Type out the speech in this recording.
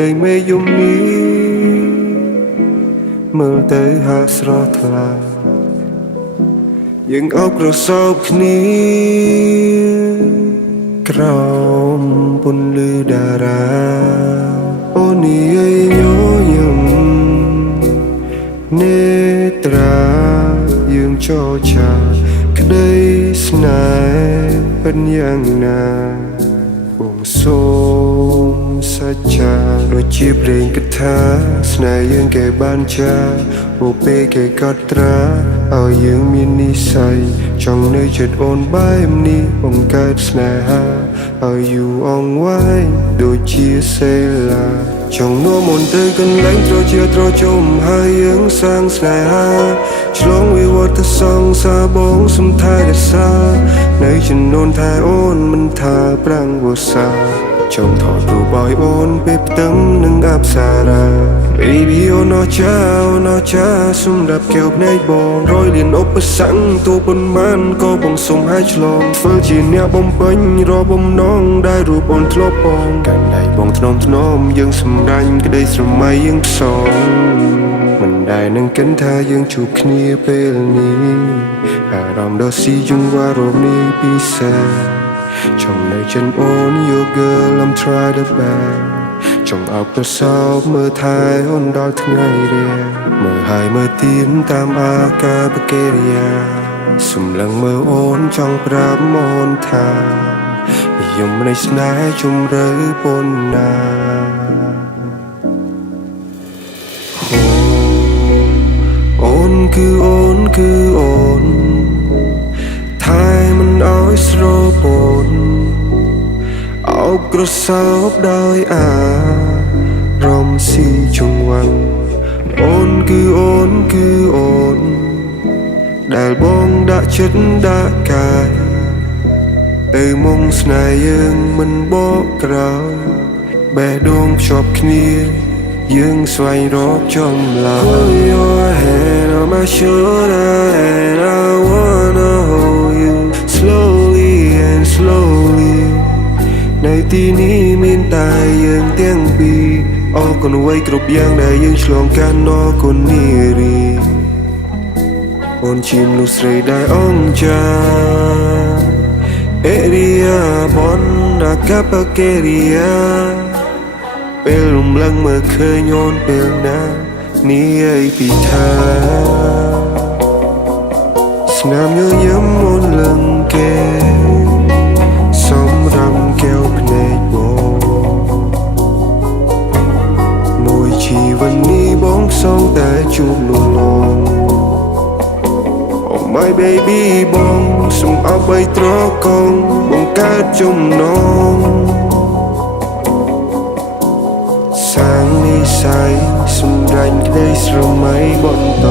តែមេយំនេះមើលទៅហាក់ស្រស់ថ្លាយើងអោបក្រសោបគ្នាក្រោមពន្លឺតារាអូននេះញញឹមនេត្រាយើងចរចាក្តីស្នេហ៍เป็นយ៉ាងណាបងសូមសច្ចាដូចជាព្រេងកថាស្នេហ៍យើងគេបានចាអូពេលគេកត់ត្រាឲ្យយើងមាននិស្ស័យចង់នៅចិត្តអូនបែបនេះបង្កើតស្នេហាឲ្យយូរអង្វែងដូចជាសេឡាចង់នាំអូនទៅកន្លែងត្រជាត្រជុំហើយយើងសាងស្នេហាឆ្លងវិវត្តសង្សារបងសំថែរក្សានៅចំនួនថែអូនមិនថាប្រាំងវស្សាចង់ថតរូបឲ្យអូនពេលផ្ទឹមនឹងអប្សរា Baby អូនអចាសម្រាប់កែវភ្នែកបងរយលានឧបសគ្គទូប៉ុន្មានក៏បងសុំឲ្យឆ្លងធ្វើជាអ្នកបំពេញរកបំណងដែលរូបអូនធ្លាប់បងកាន់ដៃបងថ្នមយើងសម្រាញ់ក្តីស្រមៃយើងផ្សងមិនដែលនឹងគិតថាយើងជួបគ្នាពេលនេះអារម្មណ៍ដ៏ស៊ីជង្វាររនេះពិសេសចង់នៅចិនអូន Your girl I'm try the best ចង់អោបប្រសោបមើលថែអូនដល់ថ្ងៃរាមើលហើយមើលទៀនតាមអាការបកិរិយាសម្លឹងមើលអូនចង់ប្រាប់អូនថានិយមនៃស្នេហ៍ជំរឿប៉ុណ្ណាអូនគឺអូនថែមិនឲ្យស្រពន់អោបក្រសោបដោយអារម្មណ៍ស៊ីជង្វាន់អូនគឺអូនដែលបងដាក់ចិត្តដាក់កាយទៅមុងស្នេហ៍យើងមិនបកក្រោយបេះដូងភ្ជាប់គ្នាយើងស្វែងរកចម្លើយ Put your hand on my shoulder and I wanna hold you slowly and slowly នៅទីនេះមានតែយើងទាំងពីរអរគុណអ្វីគ្រប់យ៉ាងដែលយើងឆ្លងកាត់អរគុណនារីអូនជាមនុស្សស្រីដែលអង្ចាអេរីយ៉ាបនអាកាបកេរីយ៉ាពេលរំលឹងមើលឃើញអូនពេលណានេះឯពីថាស្នាមញញឹមអូនលឹងគេសម្រាប់កែវភ្នែកបងមួយជីវិតនេះបងសងតែជួបលំលង Oh my baby បងសូមអបិយត្រកងបង្កើតចំណងសាងនិស្ស័យសម្រាញ់ក្តីស្រមៃបន្ត